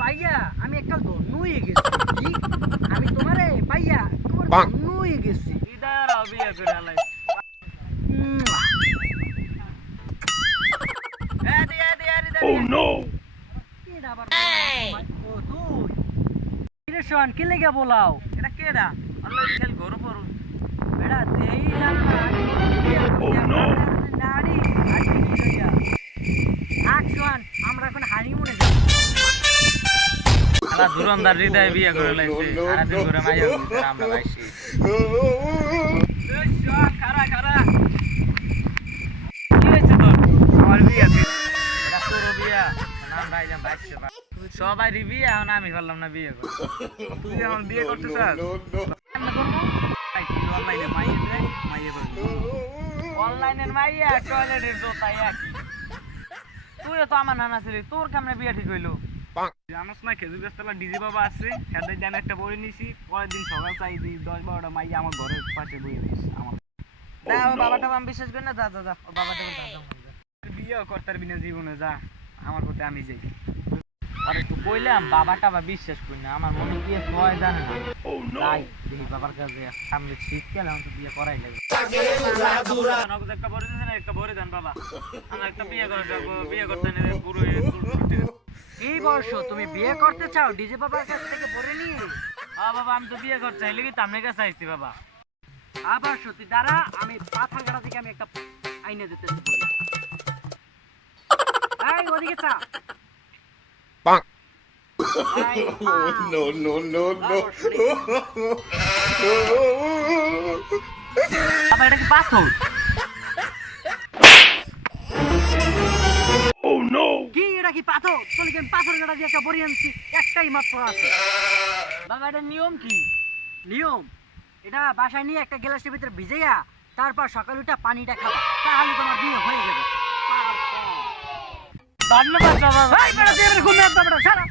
পাইয়া আমি একটা ধন্য গেছি আমি তোমারে পাইয়া তোমার ধন্য গেছি। হৃদয়ের করে আলাই। Oh no! কি লেগে বলাও? এটা কেডা? আল্লাহ খেল ঘর পড়ু বেড়া দেই না। হৃদয় বিয়ে করে লাইছে। ঘুরে মাইয়া আমরা তোর সবাই বিয়ে এখন আমি পারলাম না বিয়ে তুই এখন বিয়ে করতে চাস? অনলাইনের মাইয়া, টয়লেটের জোতাই একই। তুইও তো আমার নানা ছিলি, তোর কেমনে বিয়ে ঠিক হইল? জানোস না খেজুর গাছতলা ডিজি বাবা আছে হেদের জানে একটা বই নিছি পরের দিন সকাল চাই দিই দশ বারোটা মাইয়া আমার ঘরের পাশে বইয়ে দিস আমার। না ও বাবাটা আমি বিশ্বাস করি না যা যা যা ও বাবাটা যা বিয়ে করতে পারবি না জীবনে যা আমার প্রতি আমি যাই। আর একটু কইলাম বাবাটা বা বিশ্বাস করি না আমার মনে গিয়ে কয় জানে না। Oh! তাই দেখি বাবার কাছে সামনে শীতকাল এখন তো বিয়ে করাই লাগবে। একটা বড় দিন একটা বড় দেন বাবা। আমার একটা বিয়ে করে যাব বিয়ে করতে পুরো এই বর্ষ তুমি বিয়ে করতে চাও ডিজে বাবার কাছ থেকে পড়ে নি? বাবা আমি তো বিয়ে করতে চাইলে কি তামনে কাছে আইছি বাবা। আবার সত্যি দ্বারা আমি পাথালগাড়া থেকে আমি একটা আইনে দিতেছি বলি এই ওদিকে চা। no no no no! বাবা এটা কি পাথর? এটা কি পাথর? চলে আমি পাথর গাড়া দিয়ে একটা বড়ি আনছি একটাই মাত্র আছে। বাবা এটা নিয়ম কি? নিয়ম? এটা বাসায় নিয়ে একটা গ্লাসের ভিতরে ভিজাইয়া তারপর সকাল উঠে পানিটা খাবা তাহলে তোমার বিয়ে হয়ে যাবে। ধন্যবাদ বাবা। তুই এবার ঘুমিয়ে আসতে বেটা সারা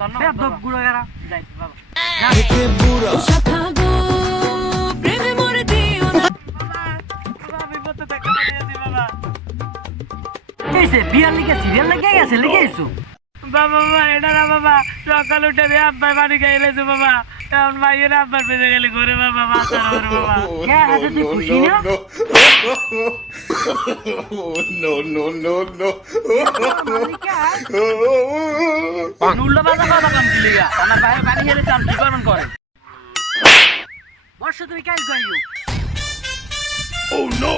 ধন্যবাদ বেদব বাবা। যাই বাবা। সকাল উঠে আব্বাই বাড়ি গাইলেছো বাবা। এখন মাইয়ের আব্বার বেঁচে গেলে ঘরে বাবা মাথা বাবা। হ্যাঁ হাতে তুই খুশি না? No, ভাই বাড়ি গেলে কাম কি করবেন করে বর্ষ Oh no!